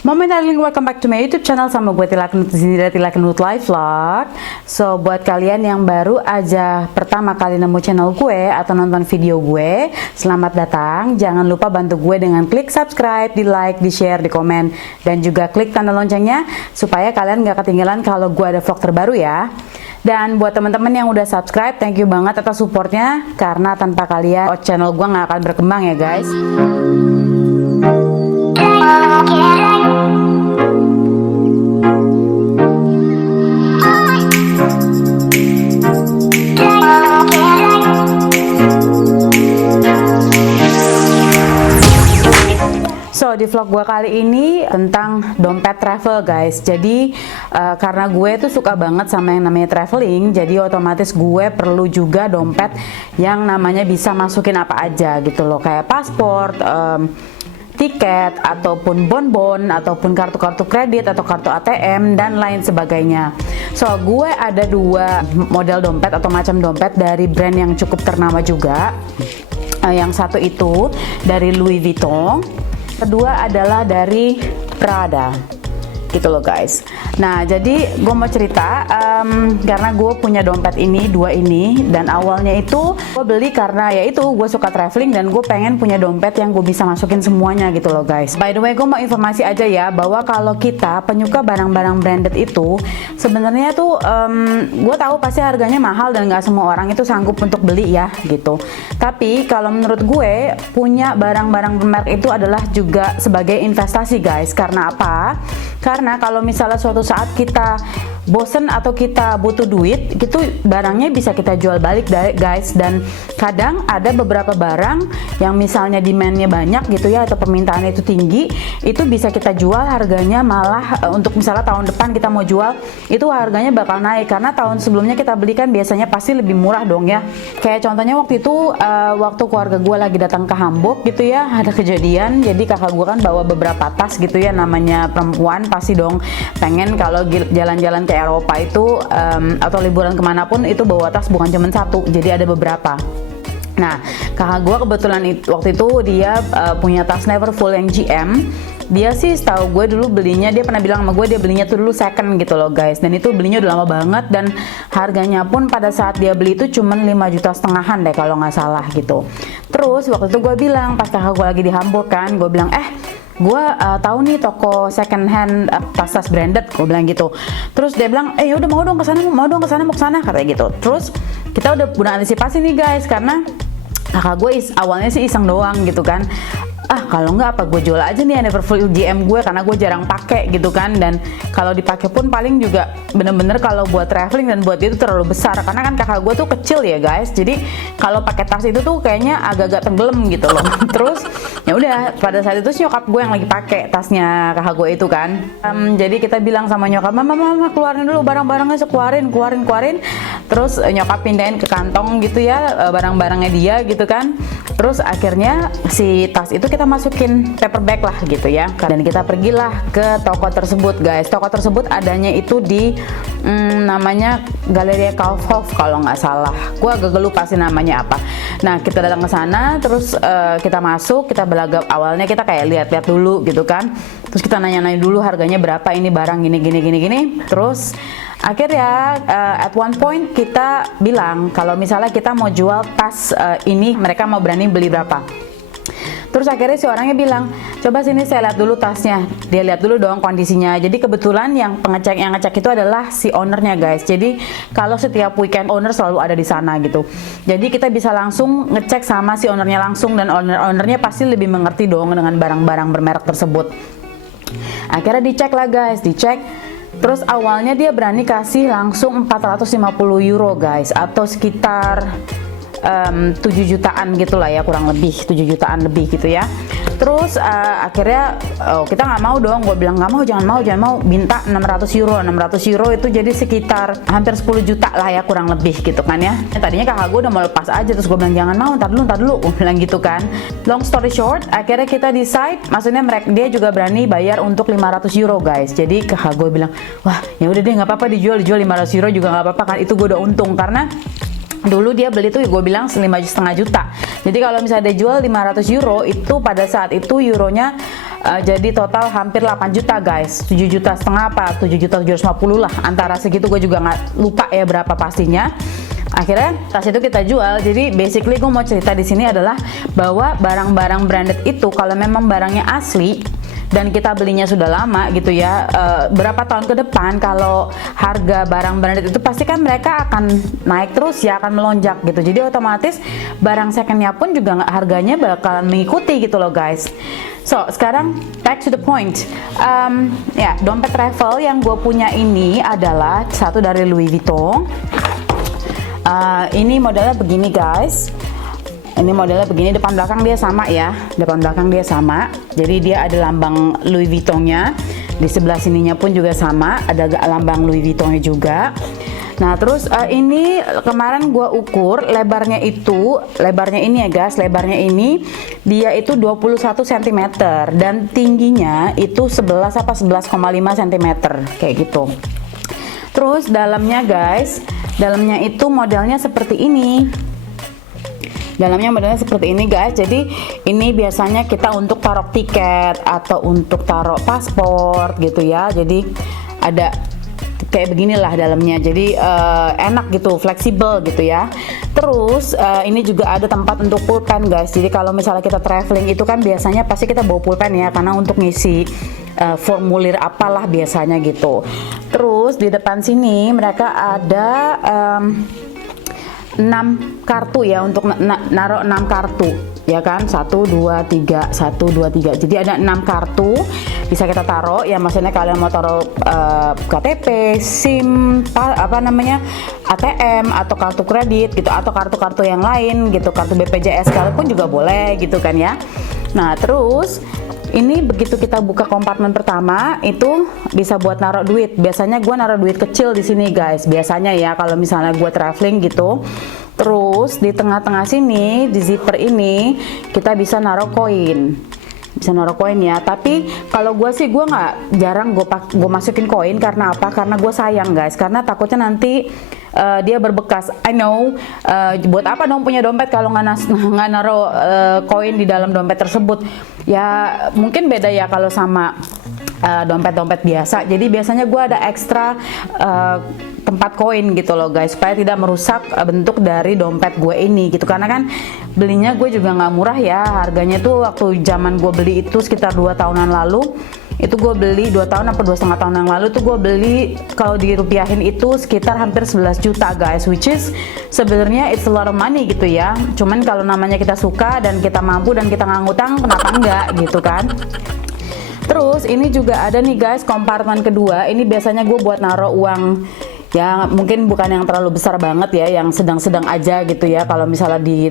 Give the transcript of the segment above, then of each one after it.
Moment darling, welcome back to my YouTube channel sama gue Tila Knut di sini dari Tila Knut Live Vlog. So buat kalian yang baru aja pertama kali nemu channel gue atau nonton video gue, selamat datang. Jangan lupa bantu gue dengan klik subscribe, di like, di share, di komen, dan juga klik tanda loncengnya supaya kalian gak ketinggalan kalau gue ada vlog terbaru ya. Dan buat teman-teman yang udah subscribe, thank you banget atas supportnya, karena tanpa kalian channel gue gak akan berkembang ya guys. So di vlog gue kali ini tentang dompet travel guys. Jadi karena gue tuh suka banget sama yang namanya traveling, jadi otomatis gue perlu juga dompet yang namanya bisa masukin apa aja gitu loh, kayak paspor, tiket, ataupun bonbon, ataupun kartu-kartu kredit atau kartu ATM dan lain sebagainya. So gue ada dua model dompet atau macam dompet dari brand yang cukup ternama juga. Yang satu itu dari Louis Vuitton, kedua adalah dari Prada gitu loh guys. Nah jadi gue mau cerita karena gue punya dompet ini, dua ini, dan awalnya itu gue beli karena ya itu gue suka traveling dan gue pengen punya dompet yang gue bisa masukin semuanya gitu loh guys. By the way, gue mau informasi aja ya bahwa kalau kita penyuka barang-barang branded itu sebenarnya tuh gue tahu pasti harganya mahal dan nggak semua orang itu sanggup untuk beli ya gitu. Tapi kalau menurut gue punya barang-barang bermerek itu adalah juga sebagai investasi guys. Karena apa? Karena kalau misalnya suatu saat kita bosen atau kita butuh duit gitu, barangnya bisa kita jual balik guys. Dan kadang ada beberapa barang yang misalnya demandnya banyak gitu ya, atau permintaannya itu tinggi, itu bisa kita jual harganya malah untuk misalnya tahun depan kita mau jual, itu harganya bakal naik karena tahun sebelumnya kita belikan biasanya pasti lebih murah dong ya. Kayak contohnya waktu itu waktu keluarga gue lagi datang ke Hamburg gitu ya, ada kejadian. Jadi kakak gue kan bawa beberapa tas gitu ya, namanya perempuan pasti dong pengen kalau jalan-jalan ke Eropa itu atau liburan kemanapun itu bawa tas bukan cuma satu, jadi ada beberapa. Nah kakak gue kebetulan waktu itu dia punya tas Neverfull yang GM. Dia sih setahu gue dulu belinya, dia pernah bilang sama gue dia belinya tuh dulu second gitu loh guys, dan itu belinya udah lama banget dan harganya pun pada saat dia beli itu cuman 5,5 juta deh kalau nggak salah gitu. Terus waktu itu gue bilang pas kakak gue lagi di Hamburg kan, gue bilang gue tahu nih toko second hand tas-tas branded, gue bilang gitu. Terus dia bilang ya udah mau dong kesana, mau kesana katanya gitu. Terus kita udah antisipasi nih guys, karena kakak gue awalnya sih iseng doang gitu kan, kalau nggak apa gue jual aja nih Neverfull GM gue karena gue jarang pakai gitu kan, dan kalau dipakai pun paling juga bener-bener kalau buat traveling dan buat itu terlalu besar karena kan kakak gue tuh kecil ya guys, jadi kalau pakai tas itu tuh kayaknya agak-agak tenggelam gitu loh. Terus ya udah pada saat itu nyokap gue yang lagi pakai tasnya kakak gue itu kan, jadi kita bilang sama nyokap, mama keluarin dulu barang-barangnya, keluarin. Terus nyokap pindahin ke kantong gitu ya barang-barangnya dia gitu kan. Terus akhirnya si tas itu kita masukin paper bag lah gitu ya, dan kita pergilah ke toko tersebut guys. Toko tersebut adanya itu di namanya Galeria Kaufhof kalau nggak salah, gua agak lupa sih namanya apa. Nah kita datang ke sana, terus kita masuk, kita belagap. Awalnya kita kayak lihat-lihat dulu gitu kan, terus kita nanya-nanya dulu harganya berapa ini barang gini. Terus akhirnya at one point kita bilang kalau misalnya kita mau jual tas ini, mereka mau berani beli berapa. Terus akhirnya si orangnya bilang, coba sini saya lihat dulu tasnya. Dia lihat dulu dong kondisinya. Jadi kebetulan yang ngecek itu adalah si ownernya guys. Jadi kalau setiap weekend owner selalu ada di sana gitu. Jadi kita bisa langsung ngecek sama si ownernya langsung, dan ownernya pasti lebih mengerti dong dengan barang-barang bermerek tersebut. Akhirnya dicek lah guys, Terus awalnya dia berani kasih langsung 450 euro guys, atau sekitar 7 jutaan gitu lah ya, kurang lebih 7 jutaan lebih gitu ya. Terus akhirnya kita nggak mau dong, gue bilang nggak mau, jangan mau, minta 600 euro itu jadi sekitar hampir 10 juta lah ya kurang lebih gitu kan ya. Tadinya kakak gue udah mau lepas aja, terus gue bilang jangan mau, ntar dulu gue bilang gitu kan. Long story short, akhirnya kita decide, maksudnya dia juga berani bayar untuk 500 euro guys. Jadi kakak gue bilang, wah ya udah deh nggak apa-apa, dijual 500 euro juga nggak apa-apa kan, itu gue udah untung karena dulu dia beli tuh gue bilang 5,5 juta. Jadi kalau misalnya dia jual 500 euro itu pada saat itu euronya Jadi total hampir 8 juta guys, 7 juta setengah apa 7 juta 750 lah, antara segitu, gue juga nggak lupa ya berapa pastinya. Akhirnya tas itu kita jual. Jadi basically gue mau cerita di sini adalah bahwa barang-barang branded itu kalau memang barangnya asli dan kita belinya sudah lama gitu ya, berapa tahun ke depan kalau harga barang branded itu pasti kan mereka akan naik terus ya, akan melonjak gitu. Jadi otomatis barang secondnya pun juga harganya bakalan mengikuti gitu loh guys. So sekarang back to the point. Ya, dompet travel yang gue punya ini adalah satu dari Louis Vuitton. Ini modelnya begini guys. Ini modelnya begini, depan belakang dia sama ya, depan belakang dia sama. Jadi dia ada lambang Louis Vuitton-nya. Di sebelah sininya pun juga sama, ada lambang Louis Vuitton-nya juga. Nah terus ini kemarin gua ukur lebarnya ini ya guys, lebarnya ini dia itu 21 cm dan tingginya itu 11 apa 11,5 cm kayak gitu. Terus dalamnya guys, dalamnya itu modelnya seperti ini. Dalamnya modelnya seperti ini guys. Jadi ini biasanya kita untuk taruh tiket atau untuk taruh paspor gitu ya. Jadi ada kayak beginilah dalamnya. Jadi enak gitu, fleksibel gitu ya. Terus ini juga ada tempat untuk pulpen guys. Jadi kalau misalnya kita traveling itu kan biasanya pasti kita bawa pulpen ya, karena untuk ngisi formulir apalah biasanya gitu. Terus di depan sini mereka ada 6 kartu ya, untuk naruh 6 kartu ya kan, 1 2 3 1 2 3. Jadi ada 6 kartu bisa kita taruh ya, maksudnya kalian mau taruh KTP, SIM, apa namanya, ATM atau kartu kredit gitu, atau kartu-kartu yang lain gitu, kartu BPJS sekalipun juga boleh gitu kan ya. Nah terus ini begitu kita buka kompartemen pertama itu bisa buat naruh duit. Biasanya gue naruh duit kecil di sini guys. Biasanya ya kalau misalnya gue traveling gitu. Terus di tengah-tengah sini di zipper ini kita bisa naruh koin. Bisa naruh koin ya. Tapi kalau gue sih gue jarang gue masukin koin. Karena apa? Karena gue sayang guys. Karena takutnya nanti dia berbekas. I know, buat apa dong punya dompet kalau nggak naruh koin di dalam dompet tersebut? Ya mungkin beda ya kalau sama dompet-dompet biasa. Jadi biasanya gue ada ekstra tempat koin gitu loh guys, supaya tidak merusak bentuk dari dompet gue ini gitu. Karena kan belinya gue juga nggak murah ya, harganya tuh waktu zaman gue beli itu sekitar 2 tahunan lalu. Itu gue beli 2 tahun apa 2,5 tahun yang lalu tuh gue beli, kalau dirupiahin itu sekitar hampir 11 juta guys, which is sebenarnya it's a lot of money gitu ya. Cuman kalau namanya kita suka dan kita mampu dan kita nggak ngutang, kenapa enggak gitu kan. Terus ini juga ada nih guys kompartemen kedua. Ini biasanya gue buat naruh uang ya, mungkin bukan yang terlalu besar banget ya, yang sedang-sedang aja gitu ya. Kalau misalnya di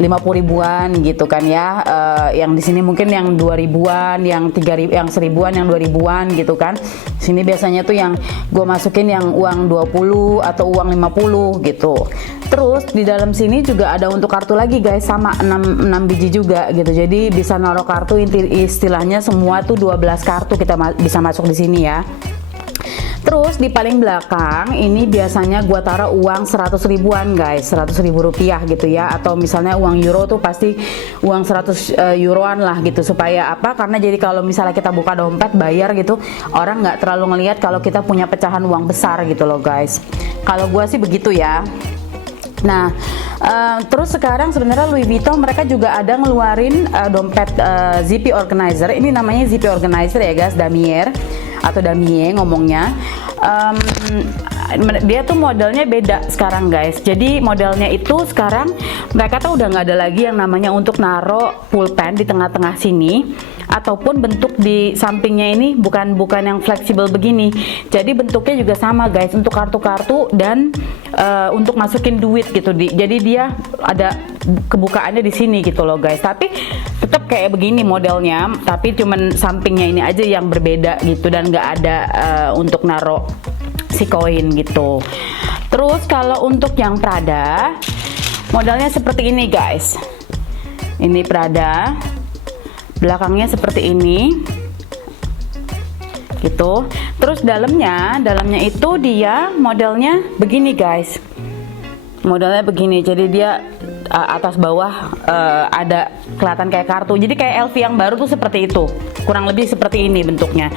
50 ribuan gitu kan ya, yang di sini mungkin yang 2 ribuan, yang 3 ribu, yang 1000-an, yang 2 ribuan gitu kan. Sini biasanya tuh yang gue masukin yang uang 20 atau uang 50 gitu. Terus di dalam sini juga ada untuk kartu lagi guys, sama 6 biji juga gitu. Jadi bisa naruh kartu, istilahnya semua tuh 12 kartu kita bisa masuk di sini ya. Terus di paling belakang ini biasanya gua taruh uang 100 ribuan guys, 100 ribu rupiah gitu ya, atau misalnya uang euro tuh pasti uang 100 euroan lah gitu. Supaya apa? Karena jadi kalau misalnya kita buka dompet bayar gitu, orang nggak terlalu ngelihat kalau kita punya pecahan uang besar gitu loh guys. Kalau gua sih begitu ya. Nah, terus sekarang sebenarnya Louis Vuitton mereka juga ada ngeluarin dompet Zippy Organizer. Ini namanya Zippy Organizer ya guys, Damier atau Damier ngomongnya. Dia tuh modelnya beda sekarang guys. Jadi modelnya itu sekarang mereka tuh udah nggak ada lagi yang namanya untuk naro pulpen di tengah-tengah sini, ataupun bentuk di sampingnya ini bukan yang fleksibel begini. Jadi bentuknya juga sama guys, untuk kartu-kartu dan untuk masukin duit gitu. Jadi dia ada kebukaannya di sini gitu loh guys. Tapi tetap kayak begini modelnya, tapi cuman sampingnya ini aja yang berbeda gitu, dan nggak ada untuk naro si koin gitu. Terus kalau untuk yang Prada modelnya seperti ini guys. Ini Prada, belakangnya seperti ini gitu. Terus dalamnya itu dia modelnya begini guys, modelnya begini. Jadi dia atas bawah ada kelihatan kayak kartu. Jadi kayak LV yang baru tuh seperti itu, kurang lebih seperti ini bentuknya.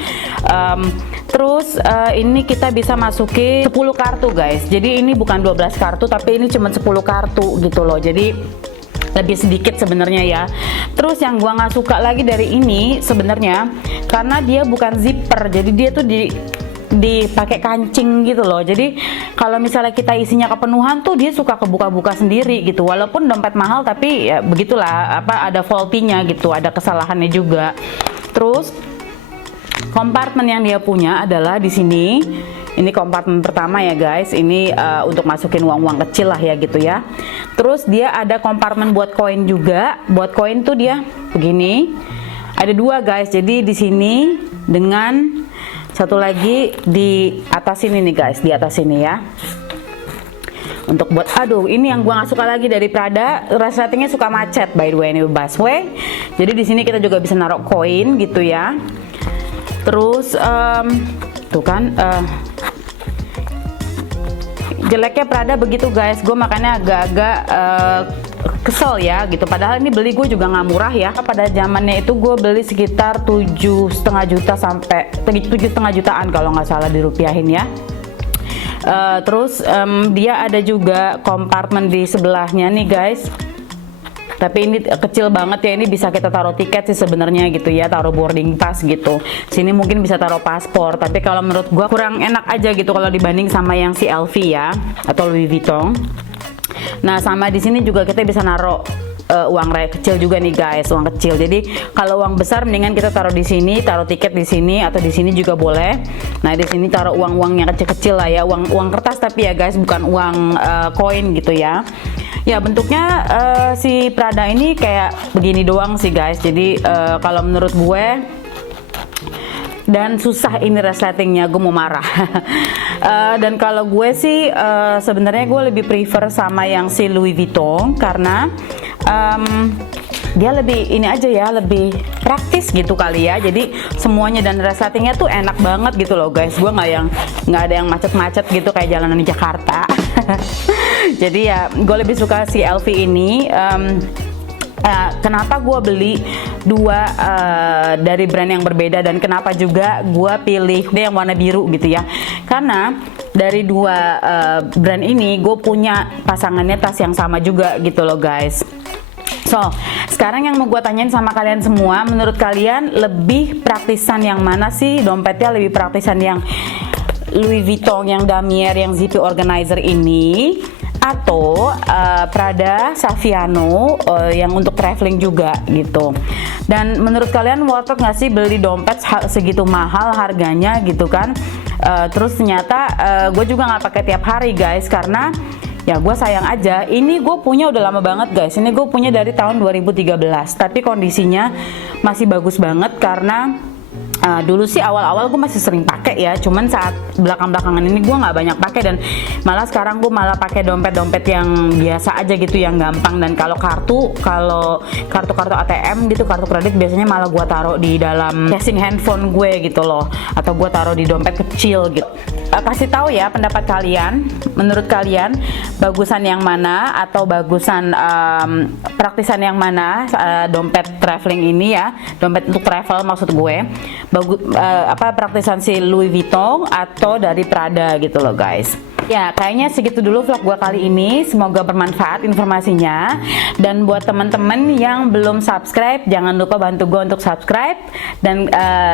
Terus ini kita bisa masukin 10 kartu guys. Jadi ini bukan 12 kartu, tapi ini cuma 10 kartu gitu loh. Jadi lebih sedikit sebenarnya ya. Terus yang gua nggak suka lagi dari ini sebenarnya karena dia bukan zipper, jadi dia tuh dipakai kancing gitu loh. Jadi kalau misalnya kita isinya kepenuhan tuh dia suka kebuka-buka sendiri gitu. Walaupun dompet mahal tapi ya begitulah, ada faulty-nya gitu, ada kesalahannya juga. Terus kompartemen yang dia punya adalah di sini. Ini kompartemen pertama ya guys. Ini untuk masukin uang-uang kecil lah ya gitu ya. Terus dia ada kompartemen buat koin juga. Buat koin tuh dia begini. Ada 2 guys. Jadi di sini dengan satu lagi di atas sini nih guys, di atas sini ya. Untuk buat, aduh ini yang gua nggak suka lagi dari Prada, resletingnya suka macet by the way, ini busway. Jadi di sini kita juga bisa naruh koin gitu ya. Terus tuh kan jeleknya Prada begitu guys, gue makanya agak-agak kesel ya gitu. Padahal ini beli gue juga nggak murah ya. Pada zamannya itu gue beli sekitar 7,5 juta sampai 7,5 jutaan kalau nggak salah dirupiahin ya. Terus dia ada juga kompartemen di sebelahnya nih guys. Tapi ini kecil banget ya, ini bisa kita taruh tiket sih sebenarnya gitu ya, taruh boarding pass gitu. Sini mungkin bisa taruh paspor, tapi kalau menurut gua kurang enak aja gitu kalau dibanding sama yang si LV ya atau Louis Vuitton. Nah, sama di sini juga kita bisa naruh uang kecil juga nih guys, uang kecil. Jadi kalau uang besar mendingan kita taruh di sini, taruh tiket di sini atau di sini juga boleh. Nah, di sini taruh uang-uang yang kecil-kecil lah ya, uang kertas tapi ya guys, bukan uang koin gitu ya. Ya bentuknya si Prada ini kayak begini doang sih guys. Jadi kalau menurut gue, dan susah ini resletingnya, gue mau marah. Dan kalau gue sih sebenarnya gue lebih prefer sama yang si Louis Vuitton karena dia lebih ini aja ya, lebih praktis gitu kali ya. Jadi semuanya dan resletingnya tuh enak banget gitu loh guys. Gue nggak ada yang macet-macet gitu kayak jalanan di Jakarta. Jadi ya gue lebih suka si LV ini. Kenapa gue beli 2 dari brand yang berbeda dan kenapa juga gue pilih yang warna biru gitu ya, karena dari 2 brand ini gue punya pasangannya tas yang sama juga gitu loh guys. So, sekarang yang mau gue tanyain sama kalian semua, menurut kalian lebih praktisan yang mana sih? Dompetnya lebih praktisan yang Louis Vuitton, yang Damier, yang Zippy Organizer ini, atau Prada Saffiano yang untuk traveling juga gitu? Dan menurut kalian worth it nggak sih beli dompet segitu mahal harganya gitu kan? Terus ternyata gue juga nggak pakai tiap hari guys, karena ya gue sayang aja. Ini gue punya udah lama banget guys. Ini gue punya dari tahun 2013. Tapi kondisinya masih bagus banget karena dulu sih awal-awal gue masih sering pakai ya. Cuman saat belakang-belakangan ini gue nggak banyak pakai, dan malah sekarang gue malah pakai dompet-dompet yang biasa aja gitu, yang gampang. Dan kalau kartu ATM gitu, kartu kredit biasanya malah gue taruh di dalam casing handphone gue gitu loh, atau gue taruh di dompet kecil gitu. Kasih tahu ya pendapat kalian, menurut kalian bagusan yang mana atau bagusan praktisan yang mana dompet traveling ini ya, dompet untuk travel maksud gue, praktisan si Louis Vuitton atau dari Prada gitu loh guys. Ya kayaknya segitu dulu vlog gue kali ini, semoga bermanfaat informasinya. Dan buat teman-teman yang belum subscribe, jangan lupa bantu gue untuk subscribe dan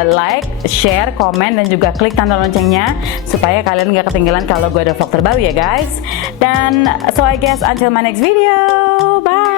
like, share, komen, dan juga klik tanda loncengnya supaya kalian gak ketinggalan kalau gue ada vlog terbaru ya guys. Dan so I guess until my next video, bye.